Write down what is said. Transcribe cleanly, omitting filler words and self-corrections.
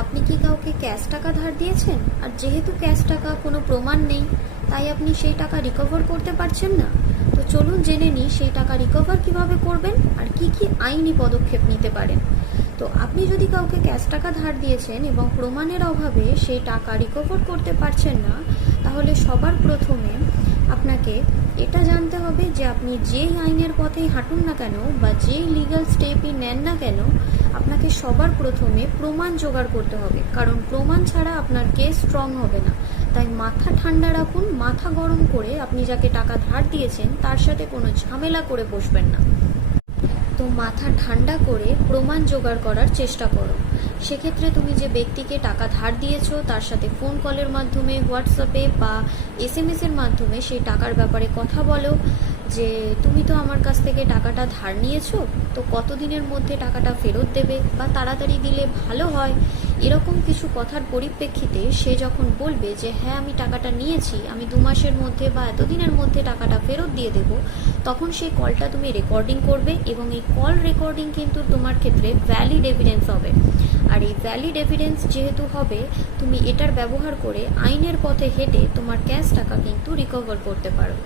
আপনি কি কাউকে ক্যাশ টাকা ধার দিয়েছেন, আর যেহেতু ক্যাশ টাকা কোনো প্রমাণ নেই, তাই আপনি সেই টাকা রিকভার করতে পারছেন না? তো চলুন জেনে নিই সেই টাকা রিকভার কিভাবে করবেন আর কি কি আইনি পদক্ষেপ নিতে পারেন। তো আপনি যদি কাউকে ক্যাশ টাকা ধার দিয়েছেন এবং প্রমাণের অভাবে সেই টাকা রিকভার করতে পারছেন না, তাহলে সবার প্রথমে আপনাকে এটা জানতে হবে যে আপনি যেই আইনের পথেই হাঁটুন না কেন বা যেই লিগ্যাল স্টেপই নেন না কেন, আপনাকে সবার প্রথমে প্রমাণ জোগাড় করতে হবে, কারণ প্রমাণ ছাড়া আপনার কেস স্ট্রং হবে না। তাই মাথা ঠান্ডা রাখুন, মাথা গরম করে আপনি যাকে টাকা ধার দিয়েছেন তার সাথে কোনো ঝামেলা করে বসবেন না। তো মাথা ঠান্ডা করে প্রমাণ জোগাড় করার চেষ্টা করো। সেক্ষেত্রে তুমি যে ব্যক্তিকে টাকা ধার দিয়েছো তার সাথে ফোন কলের মাধ্যমে, হোয়াটসঅ্যাপে বা এসএমএসের মাধ্যমে সেই টাকার ব্যাপারে কথা বলো, যে তুমি তো আমার কাছ থেকে টাকাটা ধার নিয়েছো, তো কতদিনের মধ্যে টাকাটা ফেরত দেবে বা তাড়াতাড়ি দিলে ভালো হয়। এরকম কিছু কথার পরিপ্রেক্ষিতে সে যখন বলবে যে হ্যাঁ আমি টাকাটা নিয়েছি, আমি 2 মাসের মধ্যে বা এতদিনের মধ্যে টাকাটা ফেরত দিয়ে দেব, তখন সেই কলটা তুমি রেকর্ডিং করবে এবং এই কল রেকর্ডিং কিন্তু তোমার ক্ষেত্রে ভ্যালিড এভিডেন্স হবে। আর এই ভ্যালিড এভিডেন্স যেহেতু হবে, তুমি এটার ব্যবহার করে আইনের পথে হেঁটে তোমার ক্যাশ টাকা কিন্তু রিকভার করতে পারো।